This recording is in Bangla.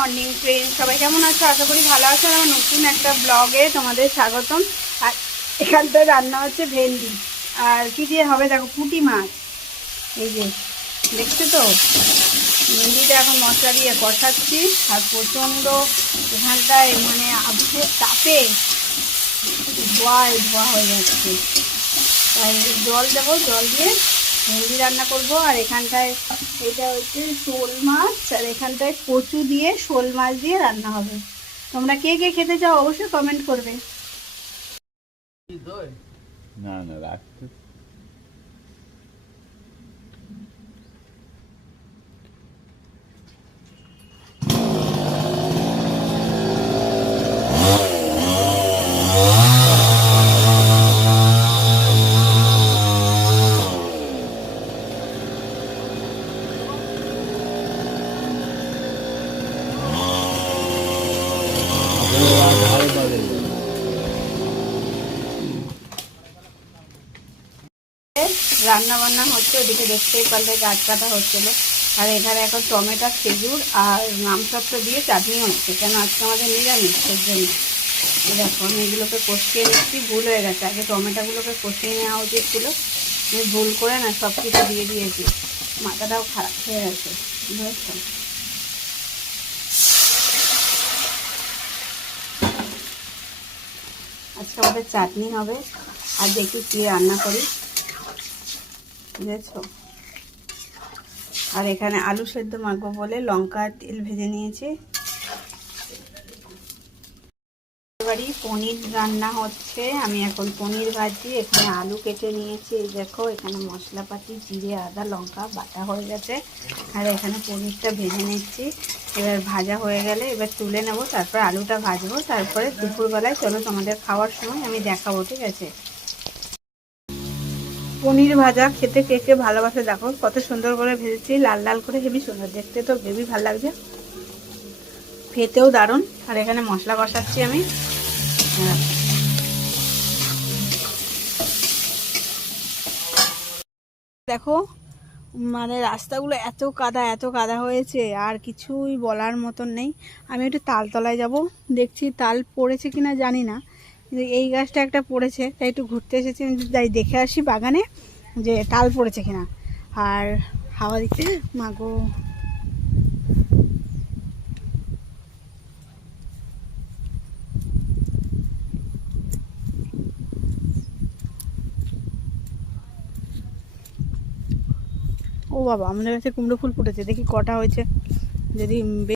মর্নিং ফ্রেন্ড, সবাই কেমন আছো? আশা করি ভালো আছো। আমার নতুন একটা ব্লগে তোমাদের স্বাগতম। আর এখানটায় রান্না হচ্ছে ভেন্ডি, আর কি দিয়ে হবে দেখো, পুঁটি মাছ। এই যে দেখছো তো, ভেন্ডিটা এখন মশলা দিয়ে কষাচ্ছি। আর প্রচণ্ড এখানটায় মানে আগুনের তাপে ধোয়া হয়ে যাচ্ছে, তাই জল দেবো, জল দিয়ে ভেন্ডি রান্না করব। আর এখানটায় এটা হচ্ছে শোল মাছ, আর এখানটায় কচু দিয়ে শোল মাছ দিয়ে রান্না হবে। তোমরা কে কে খেতে চাও অবশ্যই কমেন্ট করবে। না না রাখতে রান্না বান্না হচ্ছে, ওদিকে দেখতেই পারলে গাছ কাটা হচ্ছিল। আর এখানে এখন টমেটো, খেজুর আর আমসত্ব দিয়ে চাটনি হচ্ছে, কেন আজকে আমাদের নিরামিষ, এর জন্য। দেখো আমি এগুলোকে কষিয়ে নিচ্ছি, ভুল হয়ে গেছে, আগে টমেটোগুলোকে কষিয়ে নেওয়া উচিত ছিল। আমি ভুল করে না সব কিছু দিয়ে দিয়েছি, মাথাটাও খারাপ হয়ে গেছে, বুঝেছো। আজকে আমাদের চাটনি হবে, আর দেখি কী রান্না করি, বুঝেছো। আর এখানে আলু সেদ্ধ মাখবো বলে লঙ্কা তেল ভেজে নিয়েছি। এবারই পনির রান্না হচ্ছে, আমি এখন পনির ভাজি। এখানে আলু কেটে নিয়েছি, এই দেখো এখানে মশলাপাতি জিরে আদা লঙ্কা বাটা হয়ে গেছে। আর এখানে পনিরটা ভেজে নিচ্ছি। এবার ভাজা হয়ে গেলে এবার তুলে নেব, তারপর আলুটা ভাজবো, তারপরে দুপুরবেলায় চলো তোমাদের খাওয়ার সময় আমি দেখাবো, ঠিক আছে। পনির ভাজা খেতে কে কে ভালোবাসে দেখো, কত সুন্দর করে ভেজেছি, লাল লাল করে, হেবি সুন্দর দেখতে, তো হেবি ভালো লাগছে, খেতেও দারুণ। আর এখানে মশলা কষাচ্ছি আমি। দেখো মানে রাস্তাগুলো এত কাদা হয়েছে, আর কিছুই বলার মতন নেই। আমি একটু তালতলায় যাব, দেখছি তাল পড়েছে কিনা জানি না, কিন্তু এই গাছটা একটা পড়েছে, তাই একটু ঘুরতে এসেছি, তাই দেখে আসি বাগানে যে তাল পড়েছে কিনা। আর হাওয়া দিচ্ছে মাগো। ও বাবা, আমাদের কাছে কুমড়ো ফুল ফুটেছে, দেখি কটা হয়েছে, যদি